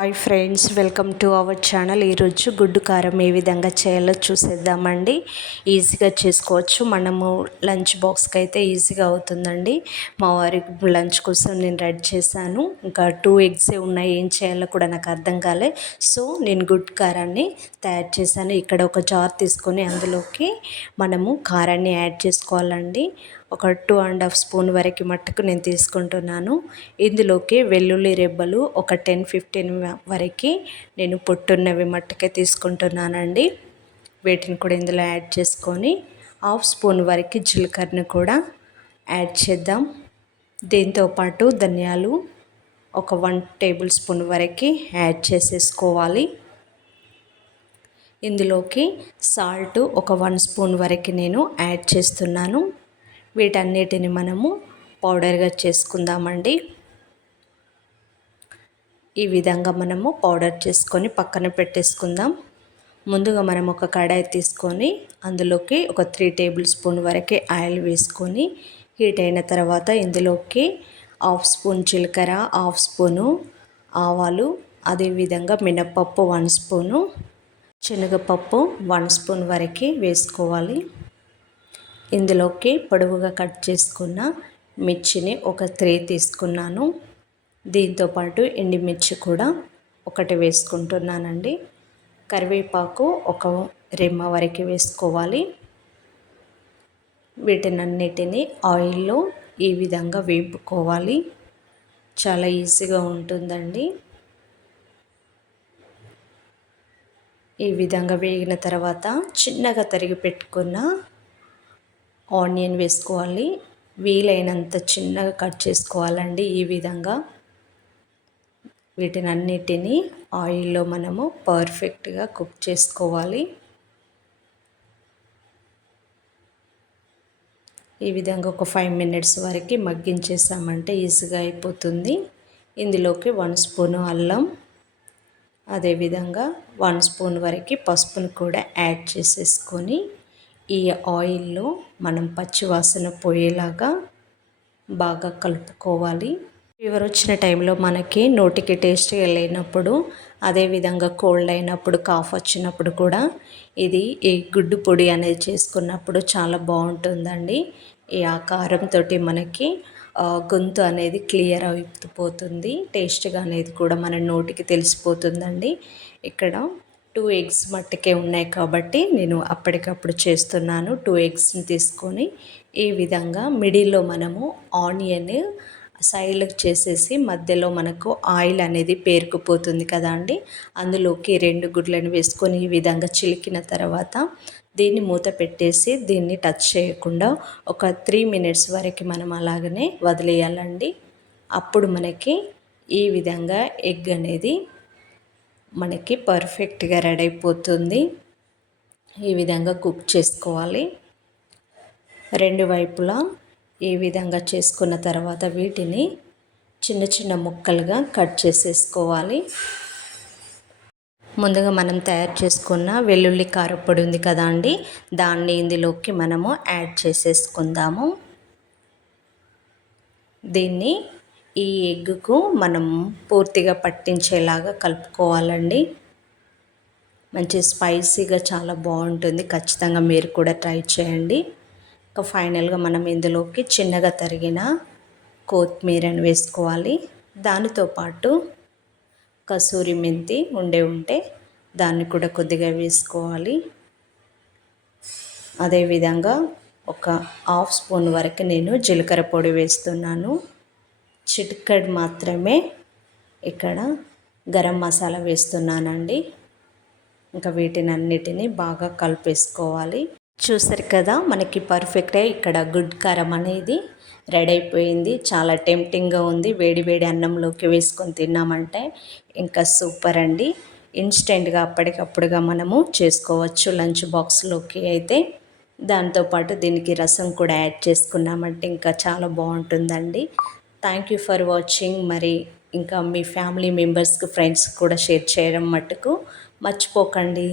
Hi friends welcome to our channel. ఈరోజు గుడ్డు కారం ఏ విధంగా చేయాలో చూసేద్దామండి. ఈజీగా చేసుకోవచ్చు. మనము లంచ్ బాక్స్కి అయితే ఈజీగా అవుతుందండి. మా వారి లంచ్ కోసం నేను రెడీ చేశాను. ఇంకా టూ ఎగ్సే ఉన్నాయి. ఏం చేయాలో కూడా నాకు అర్థం కాలే. సో నేను గుడ్ కారాన్ని తయారు చేశాను. ఇక్కడ ఒక జార్ తీసుకొని అందులోకి మనము కారాన్ని యాడ్ చేసుకోవాలండి. ఒక టూ అండ్ హాఫ్ స్పూన్ వరకు మట్టుకు నేను తీసుకుంటున్నాను. ఇందులోకి వెల్లుల్లి రెబ్బలు ఒక టెన్ ఫిఫ్టీన్ వరకు నేను పొట్టున్నవి మట్టుకే తీసుకుంటున్నానండి. వీటిని కూడా ఇందులో యాడ్ చేసుకొని హాఫ్ స్పూన్ వరకు జీలకర్రని కూడా యాడ్ చేద్దాం. దీంతోపాటు ధనియాలు ఒక వన్ టేబుల్ స్పూన్ వరకు యాడ్ చేసేసుకోవాలి. ఇందులోకి సాల్ట్ ఒక వన్ స్పూన్ వరకు నేను యాడ్ చేస్తున్నాను. వీటన్నిటిని మనము పౌడర్గా చేసుకుందామండి. ఈ విధంగా మనము పౌడర్ చేసుకొని పక్కన పెట్టేసుకుందాం. ముందుగా మనం ఒక కడాయి తీసుకొని అందులోకి ఒక త్రీ టేబుల్ స్పూన్ వరకే ఆయిల్ వేసుకొని హీట్ అయిన తర్వాత ఇందులోకి హాఫ్ స్పూన్ జీలకర్ర హాఫ్ స్పూను ఆవాలు అదేవిధంగా మినప్పప్పు వన్ స్పూను శనగపప్పు వన్ స్పూన్ వరకు వేసుకోవాలి. ఇందులోకి పొడవుగా కట్ చేసుకున్న మిర్చిని ఒక త్రీ తీసుకున్నాను. దీంతోపాటు ఎండిమిర్చి కూడా ఒకటి వేసుకుంటున్నానండి. కరివేపాకు ఒక రెమ్మ వరకు వేసుకోవాలి. వీటినన్నిటిని ఆయిల్లో ఈ విధంగా వేపుకోవాలి. చాలా ఈజీగా ఉంటుందండి. ఈ విధంగా వేగిన తర్వాత చిన్నగా తరిగి పెట్టుకున్న ఆనియన్ వేసుకోవాలి. వీలైనంత చిన్నగా కట్ చేసుకోవాలండి ఈ విధంగా. వీటిని అన్నిటినీ ఆయిల్లో మనము పర్ఫెక్ట్గా కుక్ చేసుకోవాలి. ఈ విధంగా ఒక ఫైవ్ మినిట్స్ వరకు మగ్గించేసామంటే ఈజీగా అయిపోతుంది. ఇందులోకి వన్ స్పూను అల్లం అదేవిధంగా వన్ స్పూన్ వరకు పసుపును కూడా యాడ్ చేసేసుకొని ఈ ఆయిల్లో మనం పచ్చివాసన పోయేలాగా బాగా కలుపుకోవాలి. ఫీవర్ వచ్చిన టైంలో మనకి నోటికి టేస్ట్గా లేనప్పుడు అదేవిధంగా కోల్డ్ అయినప్పుడు కాఫ్ వచ్చినప్పుడు కూడా ఇది ఈ గుడ్డు పొడి అనేది చేసుకున్నప్పుడు చాలా బాగుంటుందండి. ఈ ఆకారంతో మనకి గొంతు అనేది క్లియర్ అయిపోతుంది. టేస్ట్గా అనేది కూడా మన నోటికి తెలిసిపోతుందండి. ఇక్కడ టూ ఎగ్స్ మట్టుకే ఉన్నాయి కాబట్టి నేను అప్పటికప్పుడు చేస్తున్నాను. టూ ఎగ్స్ని తీసుకొని ఈ విధంగా మిడిల్లో మనము ఆనియన్ సైడ్లకు చేసేసి మధ్యలో మనకు ఆయిల్ అనేది పేరుకుపోతుంది కదా అండి. అందులోకి రెండు గుడ్లను వేసుకొని ఈ విధంగా చిలికిన తర్వాత దీన్ని మూత పెట్టేసి దీన్ని టచ్ చేయకుండా ఒక త్రీ మినిట్స్ వరకు మనం అలాగనే వదిలేయాలండి. అప్పుడు మనకి ఈ విధంగా ఎగ్ అనేది మనకి పర్ఫెక్ట్గా రెడీ అయిపోతుంది. ఈ విధంగా కుక్ చేసుకోవాలి. రెండు వైపులా ఈ విధంగా చేసుకున్న తర్వాత వీటిని చిన్న చిన్న ముక్కలుగా కట్ చేసేసుకోవాలి. ముందుగా మనం తయారు చేసుకున్న వెల్లుల్లి కారపొడి ఉంది కదా అండి దాన్ని ఇందులోకి మనము యాడ్ చేసేసుకుందాము. దీన్ని ఈ ఎగ్కు మనం పూర్తిగా పట్టించేలాగా కలుపుకోవాలండి. మంచి స్పైసీగా చాలా బాగుంటుంది. ఖచ్చితంగా మీరు కూడా ట్రై చేయండి. ఇంకా ఫైనల్గా మనం ఇందులోకి చిన్నగా తరిగిన కొత్తిమీరను వేసుకోవాలి. దానితో పాటు కసూరి మెంతి ఉండే ఉంటే దాన్ని కూడా కొద్దిగా వేసుకోవాలి. అదేవిధంగా ఒక హాఫ్ స్పూన్ వరకు నేను జీలకర్ర పొడి వేస్తున్నాను. చిటికడ్ మాత్రమే ఇక్కడ గరం మసాలా వేస్తున్నానండి. ఇంకా వీటిని అన్నిటినీ బాగా కలిపేసుకోవాలి. చూసారు కదా మనకి పర్ఫెక్టే ఇక్కడ గుడ్ కారం అనేది రెడీ అయిపోయింది. చాలా టెంప్టింగ్గా ఉంది. వేడి వేడి అన్నంలోకి వేసుకొని తిన్నామంటే ఇంకా సూపర్ అండి. ఇన్స్టెంట్గా అప్పటికప్పుడుగా మనము చేసుకోవచ్చు లంచ్ బాక్స్లోకి అయితే. దాంతోపాటు దీనికి రసం కూడా యాడ్ చేసుకున్నామంటే ఇంకా చాలా బాగుంటుందండి. Thank you for watching. మరి ఇంకా మీ ఫ్యామిలీ మెంబర్స్కి ఫ్రెండ్స్కి కూడా షేర్ చేయడం మట్టుకు మర్చిపోకండి.